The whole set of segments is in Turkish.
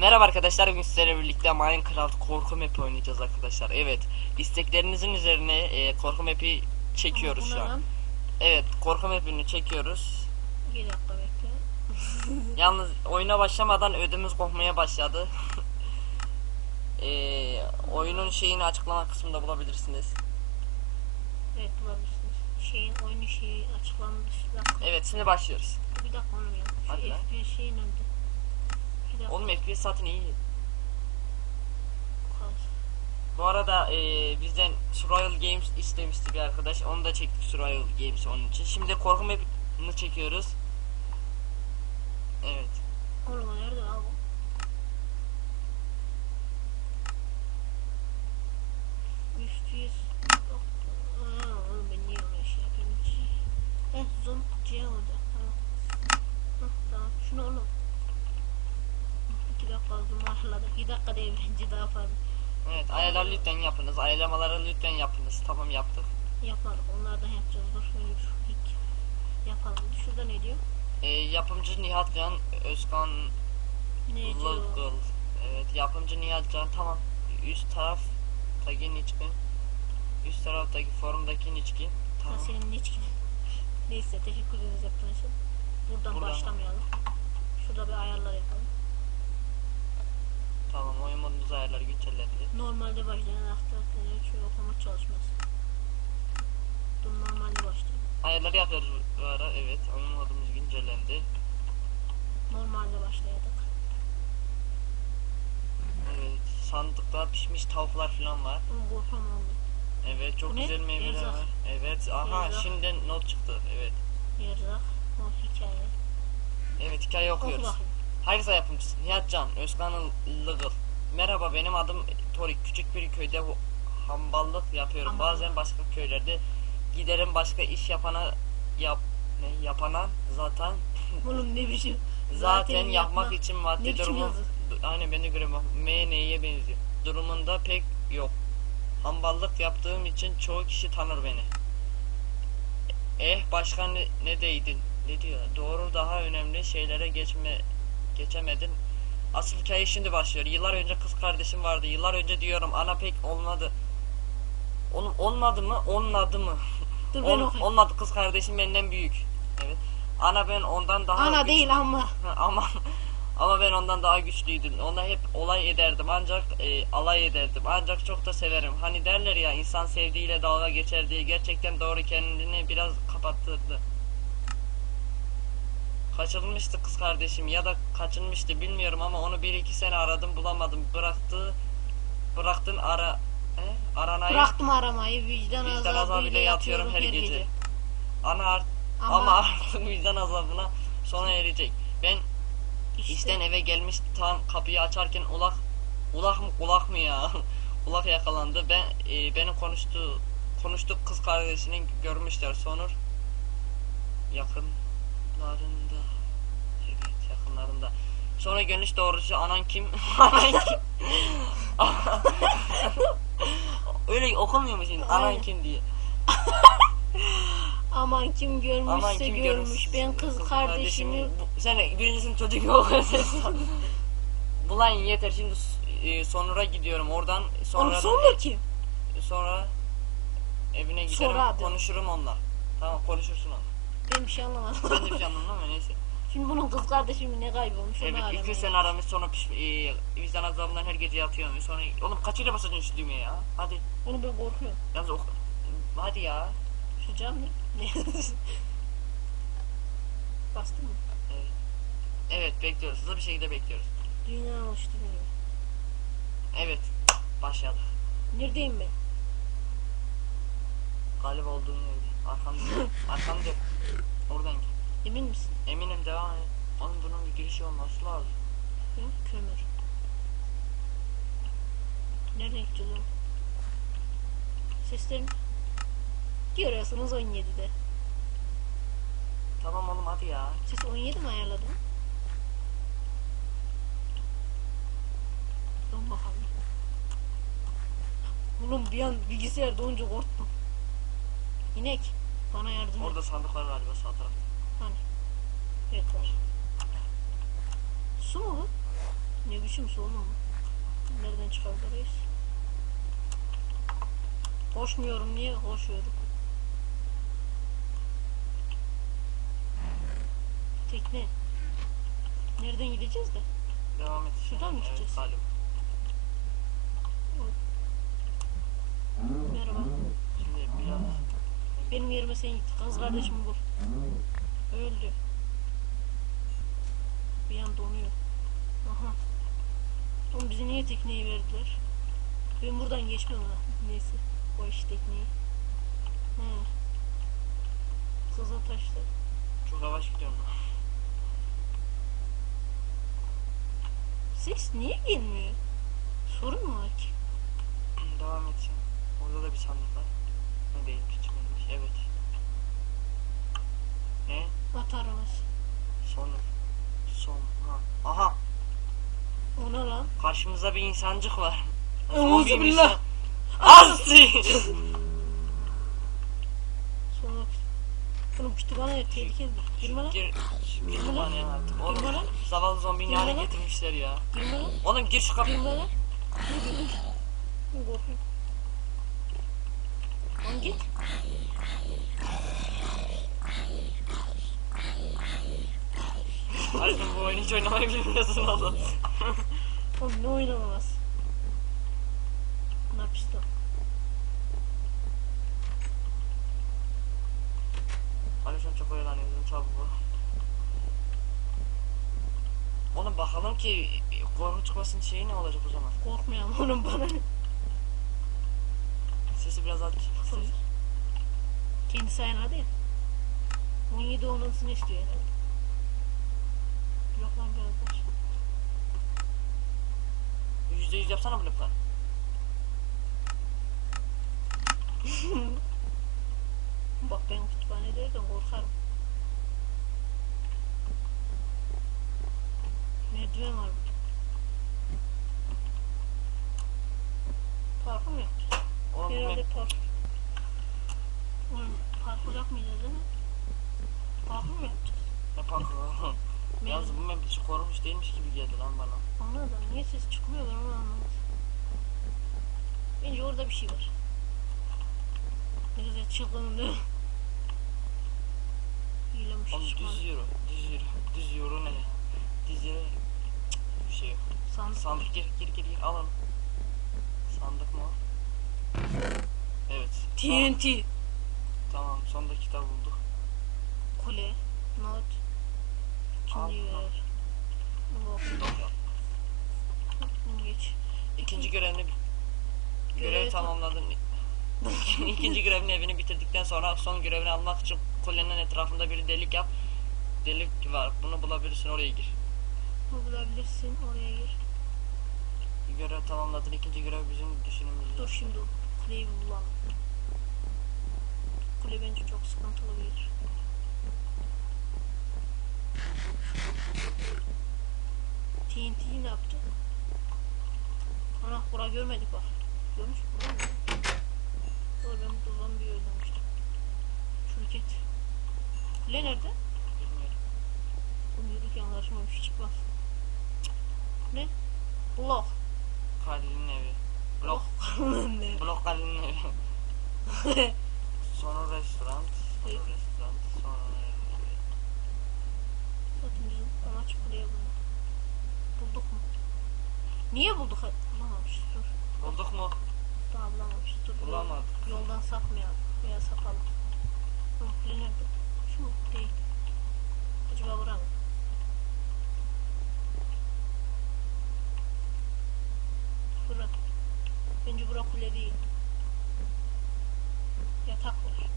Merhaba arkadaşlar bugün sizlerle birlikte Minecraft korku map oynayacağız arkadaşlar. Evet isteklerinizin üzerine e, korku map'i çekiyoruz Bu şu an. lan? Evet korku map'ini çekiyoruz. Bir dakika bekle. Yalnız oyuna başlamadan ödümüz kopmaya başladı. e, oyunun şeyini açıklama kısmında bulabilirsiniz. Evet bulabilirsiniz. Şeyin oyunun şeyi dakika. Evet şimdi başlıyoruz. Bir dakika oğlum ya. Şu Hadi lan. F1 şeyin önünde. Oğlum FPS zaten iyi. Bu arada e, bizden Survival Games istemişti bir arkadaş. Onu da çektik Survival Games onun için. Şimdi korku map'ini çekiyoruz. Evet. Oğlum o nerede abi? Üst yüz. Yok. Aa, oğlum ben niye ona şey yapıyorum hiç? Heh zoom C oldu. Tamam. Hah, tamam. Şunu oğlum. İki dakika zoom ayarladı. Bir dakika değil bence daha fazla. Evet ayarlar lütfen yapınız. Ayarlamaları lütfen yapınız. Tamam yaptık. Yapmadık. Onlardan yapacağız. Dur şöyle ilk yapalım. Şurada ne diyor? E, yapımcı Nihat Can Özkan Ne? Ilgıl. Evet yapımcı Nihat Can tamam. Üst taraftaki niçki. Üst taraftaki forumdaki niçki. Ha, Tamam. senin ne için? Neyse teşekkür ederiz yaptığın için. Buradan, Buradan. başlamayalım. Şurada bir ayarlar yapalım. Tamam oyun modumuz güncellendi. Normalde başlayan aktarları şöyle okuma çalışması. Dur normalde başlayayım. Ayarları yapıyoruz bu ara evet modumuz güncellendi. Normalde başlayadık. Evet sandıkta pişmiş tavuklar falan var. Oldu. Evet çok Bu ne? güzel meyveler Erzak. var. Evet aha Erzak. şimdi not çıktı evet. Yerzak. O hikaye. Evet hikaye Oku okuyoruz. bakayım. Harita yapımcısı Nihat Can Özkan Ilgıl. Merhaba benim adım Torik. Küçük bir köyde hamballık yapıyorum. Hamballık. Bazen başka köylerde giderim başka iş yapana yap ne yapana zaten Oğlum ne biçim. zaten, yapmak yapma- için maddi durumu aynı beni göre bak M neye benziyor. Durumunda pek yok. Hamballık yaptığım için çoğu kişi tanır beni. Eh başka ne, ne deydin? Ne diyor? Doğru daha önemli şeylere geçme geçemedin. Asıl hikaye şimdi başlıyor. Yıllar önce kız kardeşim vardı. Yıllar önce diyorum ana pek olmadı. Oğlum olmadı mı? Olmadı mı? Dur ben Ol- okuyayım. olmadı kız kardeşim benden büyük. Evet. Ana ben ondan daha Ana güç- değil ama. ama ama ben ondan daha güçlüydüm. Ona hep olay ederdim ancak e, alay ederdim. Ancak çok da severim. Hani derler ya insan sevdiğiyle dalga geçer diye gerçekten doğru kendini biraz kapattırdı. Kaçırılmıştı kız kardeşim ya da kaçınmıştı bilmiyorum ama onu bir iki sene aradım bulamadım. Bıraktı bıraktın ara he? aranayı Bıraktım aramayı. Vicdan, vicdan azabıyla yatıyorum her gece. Ana art- Ama, ama artık vicdan azabına sona erecek. Ben işte, İşten eve gelmiş tam kapıyı açarken ulak ulak mı kulak mı ya? ulak yakalandı. Ben e, benim konuştu konuştuk kız kardeşini görmüşler Sonur yakınlarında. Sonra gönüş doğrusu anan kim? anan kim? Öyle okunmuyor mu şimdi? Anan Aynen. kim diye. aman kim görmüşse Aman kim görmüş. Ben kız, kardeşimi bu- sen birincisinin çocuk yok. Bulan yeter şimdi e, sonra gidiyorum oradan Oğlum sonra sonra kim? sonra evine giderim Sonra konuşurum onunla. Tamam konuşursun onunla. Ben bir şey anlamadım. Ben de bir şey anlamadım ama neyse. Şimdi bunun kız kardeşi mi ne kaybolmuş onu Evet aramaya. iki sene aramış sonra piş, e, vicdan azabından her gece yatıyorum. Sonra oğlum kaçıyla basacaksın şu düğmeye ya? Hadi. Onu ben korkuyorum. Yalnız ok hadi ya. Şu cam ne? Ne? Bastın mı? Evet. Evet bekliyoruz. Hızlı bir şekilde bekliyoruz. Dünya oluşturuyor. Evet. Başladık. Neredeyim ben? Galiba olduğun yerde. Arkamda. Arkamda. Oradan git. Emin misin? Eminim devam et. Oğlum bunun bir girişi olması lazım. Hı? Kömür. Nereye gideceğiz oğlum? Seslerim. Görüyorsunuz 17'de. Tamam oğlum hadi ya. Ses 17 mi ayarladın? Dur bakalım. Oğlum bir an bilgisayar donunca korktum. İnek. Bana yardım et. Orada sandıklar galiba sağ tarafta. Hani? Evet var. Su mu? Ne biçim su oğlum? Nereden çıkabiliriz? Koşmuyorum niye koşuyorum? Tekne. Nereden gideceğiz de? Devam et. Şuradan mı Evet, gideceğiz? galiba. Merhaba. Şimdi biraz Benim yerime sen git. Kız kardeşimi bul. Öldü. Bir an donuyor. Aha. Oğlum bize niye tekneyi verdiler? Ben buradan geçmem ha. Neyse. O iş tekneyi. He. Kıza taştı. çok yavaş gidiyorum. Ses niye gelmiyor? Sorun mu var ki? Devam et sen. Orada da bir sandık var. Ne değilmiş, çıkmamış. Evet. Ne? At arabası. Son. Son. Ha. Aha. O ne lan? Karşımızda bir insancık var. Asi. Sonra Oğlum kütüphane tehlikelidir. Girme lan. Gir. Gir lan ya artık. Oğlum lan. zavallı zombiyi ne hale Girme lan. getirmişler ya. Girme lan. Oğlum gir şu kapıyı. Girme lan. Ne diyorsun? Ben korkuyorum. Lan git. Bu oyunu hiç oynamayı bilmiyorsun oğlum. Oğlum ne oynamamaz? Ne yapıştı? Hadi şu an çok oyalanıyorsun çabuk ol. Oğlum bakalım ki korku çıkmasının şeyi ne olacak o zaman. Korkmayalım oğlum bana. Sesi biraz. Kısılır. Kendisi aynadı ya. 17 olmasını istiyor herhalde. Lan. Yüzde yüz yapsana bloklar. Bak ben kütüphanedeyken korkarım. Merdiven var burada. Yapacağız? Oğlum bu Herhalde parkur. Oğlum parkur yapmayacağız değil mi? Parkur mu yapacağız? ne parkur oğlum. Yalnız bu map hiç korkunç değilmiş gibi geldi lan bana. Anladım. Niye ses çıkmıyor ben onu anlamadım. Bence orada bir şey var. Ne değil mi? Hilemiş Oğlum çıkmadı. düz yürü, düz yürü, düz yürü ne? Düz yürü. Cık, bir şey yok. Sandık. Sandık gir, gir, gir, gir, al onu. Sandık mı o? Evet. Tamam, TNT. tamam, sonunda kitap bulduk. Kule. Not. İkinci. Bunu. Bunu geç. Görevini görev Görev tam- tamamladın. İkinci görevin evini bitirdikten sonra son görevini almak için kulenin etrafında bir delik yap. Delik var. Bunu bulabilirsin oraya gir. Bu bulabilirsin. Oraya gir. Görev tamamladın. ikinci görev bizim düşünümüzde. Dur şimdi kuleyi bulalım. Kule bence çok sıkıntılı bir yer. TNT'yi ne yaptı? Ana bura görmedik bak. Görmüş bura mı? Doğru ben bu zombiyi öldürmüştüm. Şurket. Kule nerede? Bilmiyorum. Yürürken karşıma bir şey çıkmaz. Ne? Blok. Kalinin evi. Blok. Blok Kalinin evi. Sonra restoran. Sonra restoran. Sonra evi. Zaten amaç buraya bulmak. Bulduk mu? Niye bulduk? Bulamamışız dur. Bulduk mu? Daha bulamamışız dur. Bulamadık. Yoldan sapmayalım veya sapalım. Kule nerede? Şu mu? Değil. Acaba bura mı? Bura. Bence bura kule değil. Yatak var.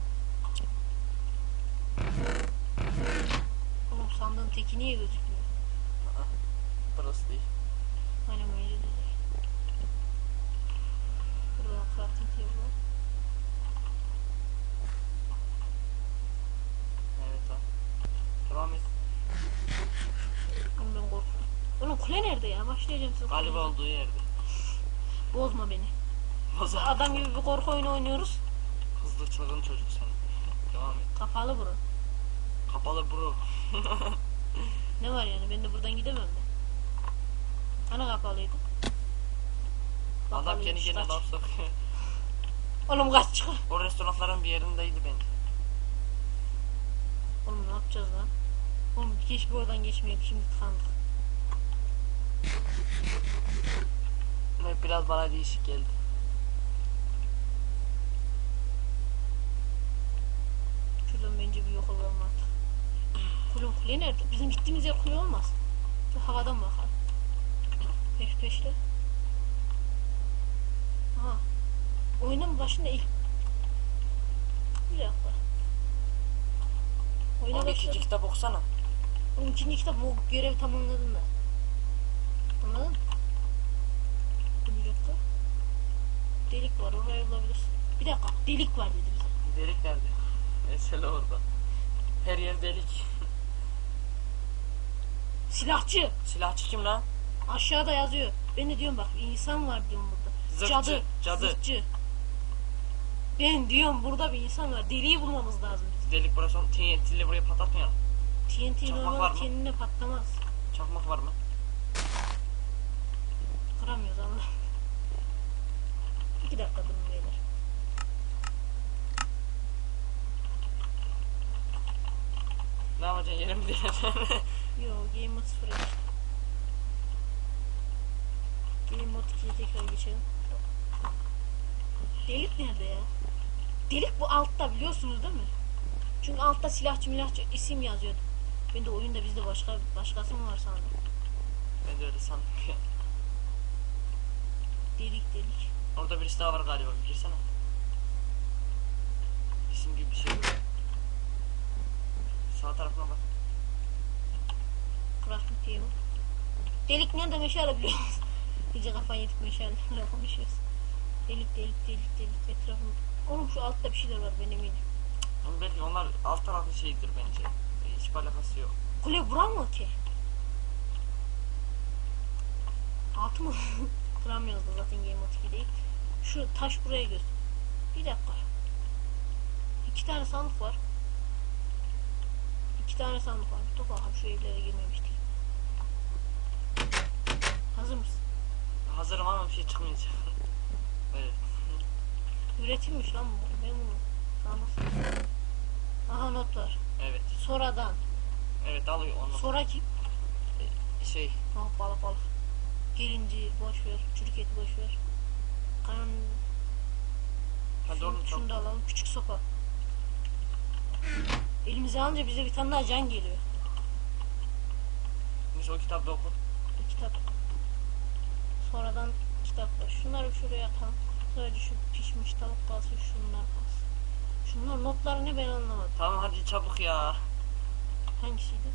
Oğlum sandığın teki niye gözükmüyor? Burası değil. Aynen öyle de değil. Burada crafting table var. Evet ha. Devam et. Oğlum ben korkuyorum. Oğlum kule nerede ya? Başlayacağım size. Galiba olduğu yerde. Bozma beni. O zaman Adam gibi bir korku oyunu oynuyoruz. hızlı çılgın çocuk sen. Devam et. Kapalı bura. Kapalı bro. Ne var yani? Ben de buradan gidemem mi? Ana Adam Bakalım kendi kendine laf sokuyor. Oğlum kaç çıkar. O restoranların bir yerindeydi bence. Oğlum ne yapacağız lan? Oğlum keşke oradan geçmeyeyim şimdi tıkandık. Ve biraz bana değişik geldi. Şuradan bence bir yok olalım artık. Kule nerede? Bizim gittiğimiz yer kule olmaz. Şu havadan bakalım. Peş peşte. Aha. Oyunun başında ilk... Bir dakika. Oyuna Oğlum başladık. ikinci kitap okusana. Oğlum ikinci kitap bu görevi tamamladın da. Mı? Dakika. Delik var oraya bulabilirsin. Bir dakika delik var dedi bize. Delik nerede? Mesele orada. Her yer delik. Silahçı. Silahçı kim lan? Aşağıda yazıyor. Ben de diyorum bak insan var diyorum burada. Zırhçı, cadı. cadı. Zırhçı. Ben diyorum burada bir insan var. Deliği bulmamız lazım bizim. Delik burası TNT'li buraya patlatmıyor. TNT Çakmak var normal mı? kendine patlamaz. Çakmak var mı? Kıramıyoruz ama. İki dakika durun beyler. Yapacaksın yerim diyeceksin? Yo Game Mode 0'a geçtim. Game Mode 2'ye tekrar geçelim. Delik nerede ya? Delik bu altta biliyorsunuz değil mi? Çünkü altta silahçı milahçı isim yazıyordu. Ben de oyunda bizde başka başkası mı var sandım. ben de öyle sandım ya. Delik delik. Orada birisi daha var galiba. Bir girsene. İsim gibi bir şey yok. Sağ tarafına bak. Delik nerede meşale biliyor musun? İyice kafayı yedik meşale konuşuyoruz. Delik delik delik delik etrafım. Oğlum şu altta bir şeyler var ben eminim. Ama belki onlar alt taraflı şeydir bence. Hiç alakası yok. Kule vuran mı ki? Altı mı? Vuramıyoruz da zaten Game Mode 2 değil. Şu taş buraya göz. Bir dakika. İki tane sandık var. İki tane sandık var. Dur bakalım şu evlere girmemiştik. Hazır mısın? Hazırım ama bir şey çıkmayacak. evet. Üretilmiş lan bu. Ben bunu. Daha nasıl? Aha not var. Evet. Sonradan. Evet alıyor onu. Sonra kim? şey Ah balık balık. Gelinci boş ver. Çürük eti boş ver. Kan hadi Şunu, oğlum şunu da alalım. Küçük sopa. Elimize alınca bize bir tane daha can geliyor. Neyse o kitabı oku. Bir kitap. Sonradan kitap var. Şunları şuraya atalım. Sadece şu pişmiş tavuk kalsın. Şunlar kalsın. Şunlar notları ne ben anlamadım. Tamam hadi çabuk ya. Hangisiydi?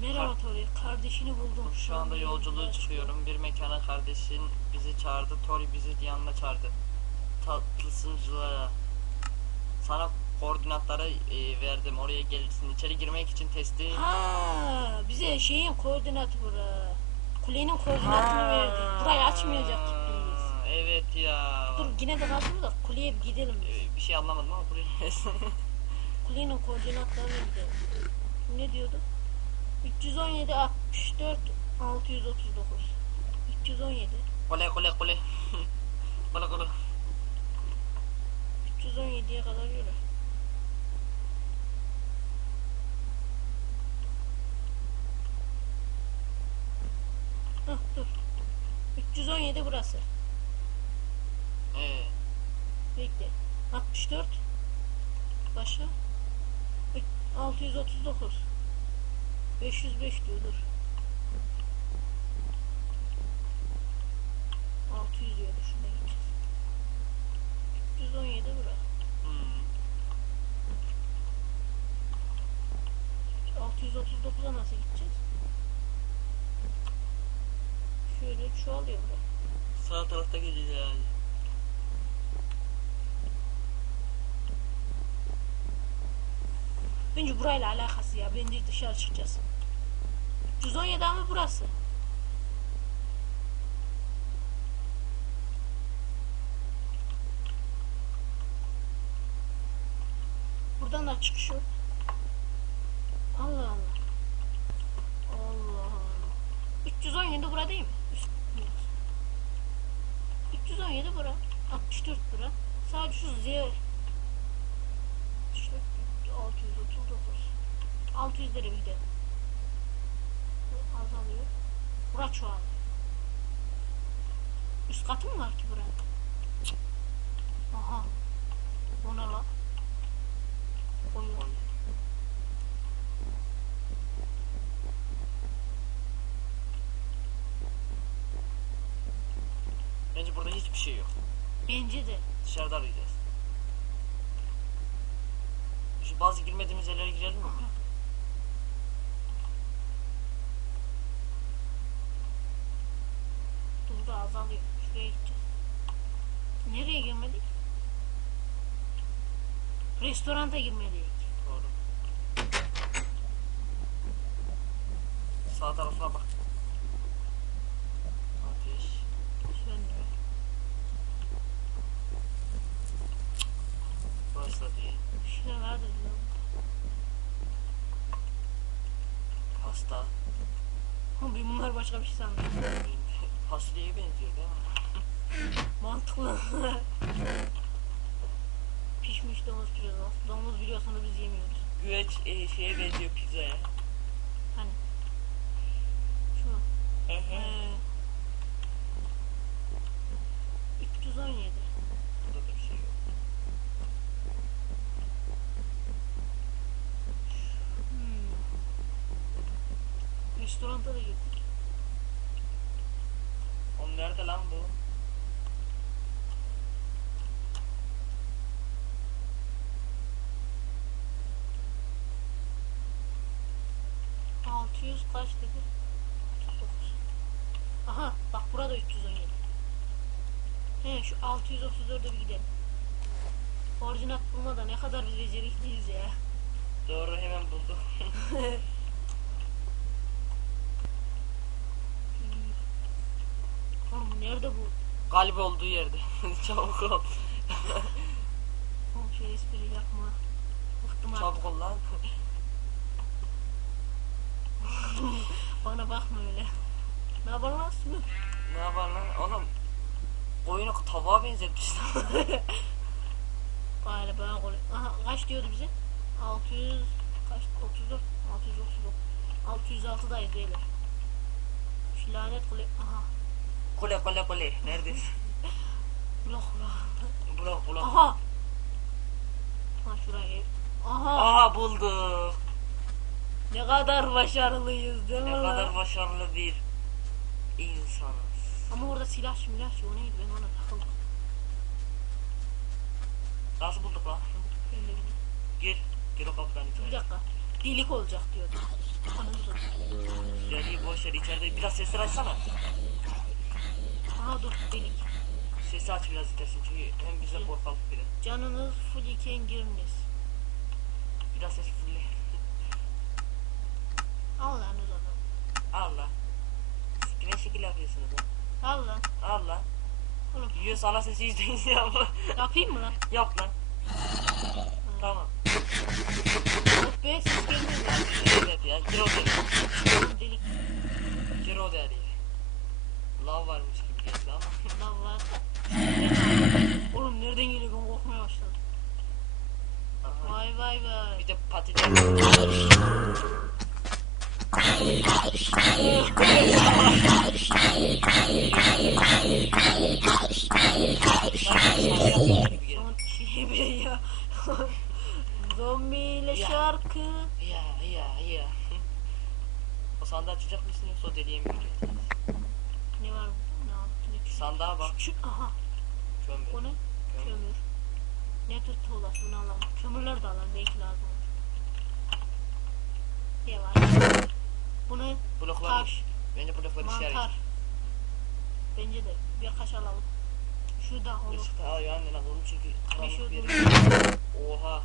Merhaba Tori. Kardeşini buldum. Şu anda yolculuğa çıkıyorum. Bir mekana kardeşin bizi çağırdı. Tori bizi yanına çağırdı. Tatlısıncılara. Sana koordinatları e, verdim. Oraya gelirsin. İçeri girmek için testi. Ha, bize şeyin koordinatı bura. Kulenin koordinatını verdi. Burayı açmayacaktık biz. Evet ya. Dur yine de kaldım da kuleye bir gidelim biz. Ee, Bir şey anlamadım ama buraya Kulenin koordinatlarına gidelim. Ne diyordu? 317 64 639 317 Kole kole kole. kole kole. 317'ye kadar yürü. Hah dur. 317 burası. Ee, Bekle. 64 Başa Üç- 639 505 diyor dur 600 diyordu şurada gideceğiz 317 bura hmm. 639'a nasıl gideceğiz? Şöyle çoğalıyor bura Sağ tarafta gideceğiz yani. Bence burayla alakası ya. Bence dışarı çıkacağız. 317 ama burası. Buradan da çıkış yok. Allah Allah. Allah 317 bura değil? Üst- biraz. 317 bura. 64 bura. Sadece şu Z 64 639 600 lira bir. Bu azalıyor. Bura çoğalıyor. Üst katı mı var ki buranın? Aha. O ne lan? Koyuyor. Bence burada hiçbir şey yok. Bence de. Dışarıda arayacağız. Şu bazı girmediğimiz yerlere girelim mi? Dur da azalıyor. Şuraya gideceğiz. Nereye girmedik? Restoranta girmedik. Doğru. Sağ tarafına bak. Ateş. Sönmüyor. Burası da değil. Bir şeyler vardır diyorum. Pasta. Ama bunlar başka bir şey sandım. Fasulyeye benziyor değil mi? Mantıklı. Pişmiş domuz pirzola. Domuz biliyorsanız biz yemiyoruz. Güveç e, şeye benziyor pizzaya. Hani. Şu. Ee, 317. Burada da bir şey yok. Hmm. Restoranta da girdik. Oğlum nerede lan bu? Altı yüz kaç dedi? 39. Aha bak burada 317. He şu 634'e bir gidelim. Orijinal bulmada ne kadar biz becerikliyiz ya. Doğru hemen buldum. Oğlum nerede Kalp olduğu yerde. Çabuk ol. Oğlum şey espri yapma. Bıktım artık. Çabuk ol lan. Bana bakma öyle. Ne yapamazsın mı? ne yapar lan? Oğlum oyunu tavuğa benzetmişler. Galiba gol. Aha kaç diyordu bize? 600 kaç 34 639 606'dayız beyler. Şu lanet kule. Aha. Kule kule kule. Neredesin? Blok blok. Blok blok. Aha. Ha şuraya. Aha. Aha bulduk. Ne kadar başarılıyız değil mi Ne lan? kadar başarılı bir insanız. Ama orada silah milah o neydi ben ona takıldım. Nasıl bulduk lan? Gir. Gir o kapıdan Bir içeri. dakika. Delik olacak diyordu. Anladın mı? Deliği boş ver içeride. Biraz sesleri açsana. Aha dur delik. Sesi aç biraz istersin çünkü hem bize korkalım biraz. Canınız full iken giriniz. Biraz ses fulle. Al lan zaman. Al lan. Siz Ne şekil yapıyorsunuz lan? Al lan. Al lan. Oğlum Yiyor sana sesi yüzde yüz yap. yapayım mı lan? Yap lan. Tamam. Of be ses gelmiyor. Evet ya. Gir o deliğe. Delik. Gir o deliğe. Lav varmış gibi geldi ama. Lan var. Oğlum nereden geliyor ben korkmaya başladım. Vay vay vay. Bir de patates. Şey. Zombiyle şarkı. Ya ya ya. O sandığı açacak mısın yoksa o deliğe mi gireceğiz? Ne var burada? Ne yaptı? Ne çıktı? Sandığa bak. Şu, aha. Kömür. O ne? Kömür. Ne tür tuğla? Bunu alalım. Kömürler de alalım. Belki lazım olur. Ne var? Bu ne? Bloklar. Taş. Bence Mantar. Bence de birkaç alalım. Şu da olur. Işıkta al yani lan oğlum çünkü karanlık şu bir. Oha.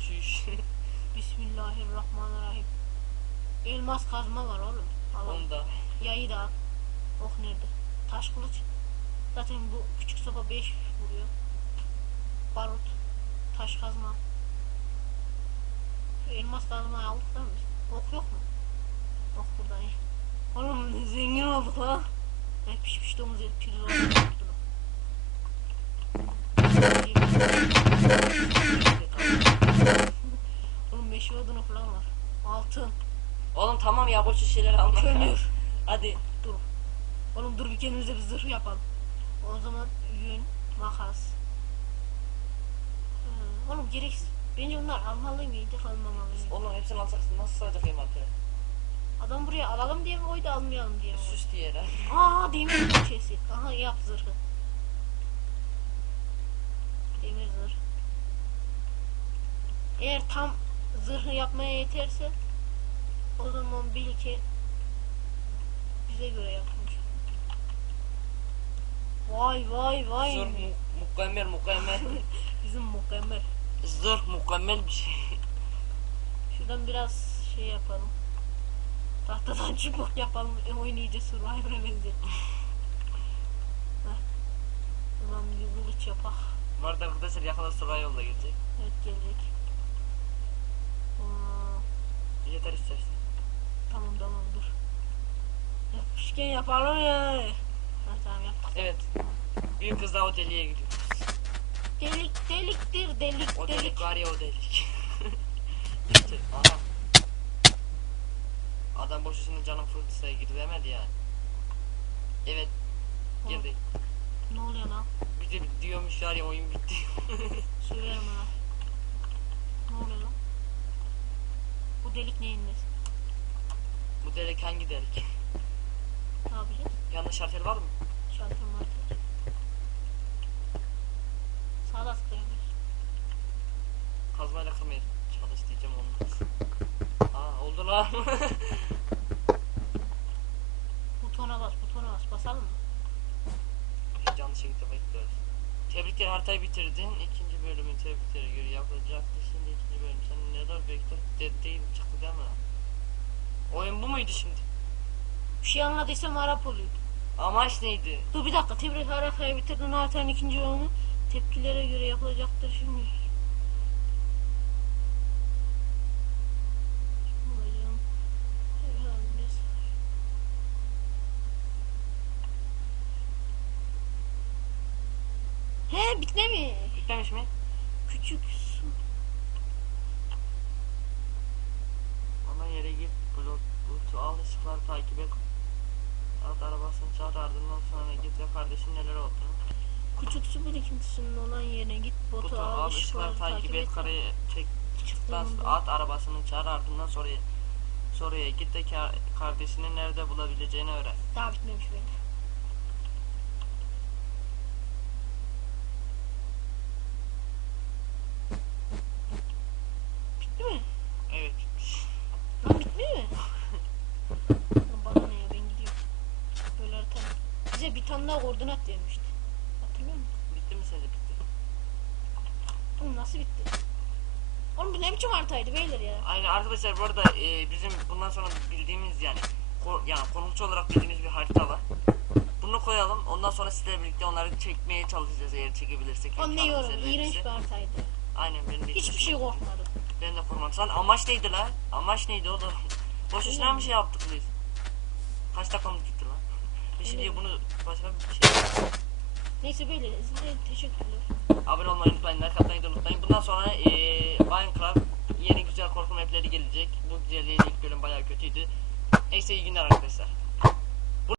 Çüş. Bismillahirrahmanirrahim. Elmas kazma var oğlum. Alalım. Onu da. Yayı da al. Ok nerede? Taş kılıç. Zaten bu küçük sopa 5 vuruyor. Barut. Taş kazma. Elmas kazmayı aldık değil mi? Ok yok mu? Ok burada iyi. Oğlum zengin olduk ha. Ben pişmiş domuz et pirzola yaptım. Oğlum 5 odunu falan var. Altın. Oğlum tamam ya boş şeyler alma. Kömür. Hadi dur. Oğlum dur bir kendimize bir zırh yapalım. O zaman yün, makas. Ee, oğlum gereksiz. Bence onlar almalıyım, yedek almamalıyım. Oğlum hepsini alsak nasıl sayacak yemek Adam buraya alalım diye mi koydu, almayalım diye mi? Süs diye. Aa demir keçesi. Aha yap zırhı. Demir zırh. Eğer tam zırhı yapmaya yeterse o zaman bil ki bize göre yapmış. Vay vay vay. Zırh mu- mükemmel mükemmel. Bizim mükemmel. Zırh mükemmel bir şey. Şuradan biraz şey yapalım. Tahtadan çubuk yapalım. E, oyun iyice Survivor'a benziyor. Ulan bir kılıç yapak. Bu arada arkadaşlar yakında sıra yolda gelecek. Evet gelecek. Aa, Yeter istersen. tamam tamam dur. Yapmışken yapalım ya. Ha, tamam yaptık. Evet. Büyük kız daha o deliğe gidiyor. Delik deliktir delik O delik. delik var ya o delik. Aha. Adam boşusunda canım fırtısaya girdi demedi ya. Evet. Girdi. Ne oluyor lan? Bir de diyormuş var ya oyun bitti. Söylerim ha. Ne oluyor lan? Bu delik neyin nesi? Bu delik hangi delik? Ne yapacağız? Yanlış şartel var mı? Şaltır martır. Sağda tıklayabiliriz. Kazmayla kırmaya çalış diyeceğim olmaz. Aa oldu lan. Tebrikler haritayı bitirdin. İkinci bölümün tebriklere göre yapılacaktı. Şimdi ikinci bölüm. Sen ne kadar bekler? De değil çıktı değil mi? Oyun bu muydu şimdi? Bir şey anladıysam Arap oluyor. Amaç neydi? Dur bir dakika. Tebrik haritayı bitirdin. Haritanın ikinci bölümü tepkilere göre yapılacaktır şimdi. Hocam, herhalde- He bitme mi? Bitmemiş mi? Küçük su. Ama yere git. Blok, bulutu al. ışıkları takip et. At arabasını çağır ardından sonra git ve kardeşin neler olduğunu. Küçük su birikintisinin olan yerine git. Botu, Butu al, ışıkları takip et. Karayı çek. Çıktıktan sonra at arabasını çağır ardından soruya soruya git de ka- kardeşini nerede bulabileceğini öğren. Daha bitmemiş benim. Bitti mi? Evet. Lan bitmiyor mi? Lan bana ne ya ben gidiyorum. Böyle harita. Bize bir tane daha koordinat vermişti. Hatırlıyor musun? Bitti mi sence bitti? Oğlum nasıl bitti? Oğlum bu ne biçim haritaydı beyler ya? Aynen arkadaşlar bu arada e, bizim bundan sonra bildiğimiz yani ko- yani konukçu olarak bildiğimiz bir harita var. Bunu koyalım. Ondan sonra sizlerle birlikte onları çekmeye çalışacağız eğer çekebilirsek. Oğlum ne yorum? İğrenç bir haritaydı. Aynen benim de Hiçbir şey korkmadım. Ben de korkmadım. Sen amaç neydi lan? Amaç neydi oğlum? Boş işine bir şey yaptık biz. Kaç dakikamız şimdi Öyle mi? bunu başka bir şey Neyse izlediğiniz için teşekkürler. Abone olmayı unutmayın, like atmayı da unutmayın. Bundan sonra eee Minecraft yeni güzel korku mapleri gelecek. Bu güzelliğin ilk bölüm bayağı kötüydü. Neyse iyi günler arkadaşlar.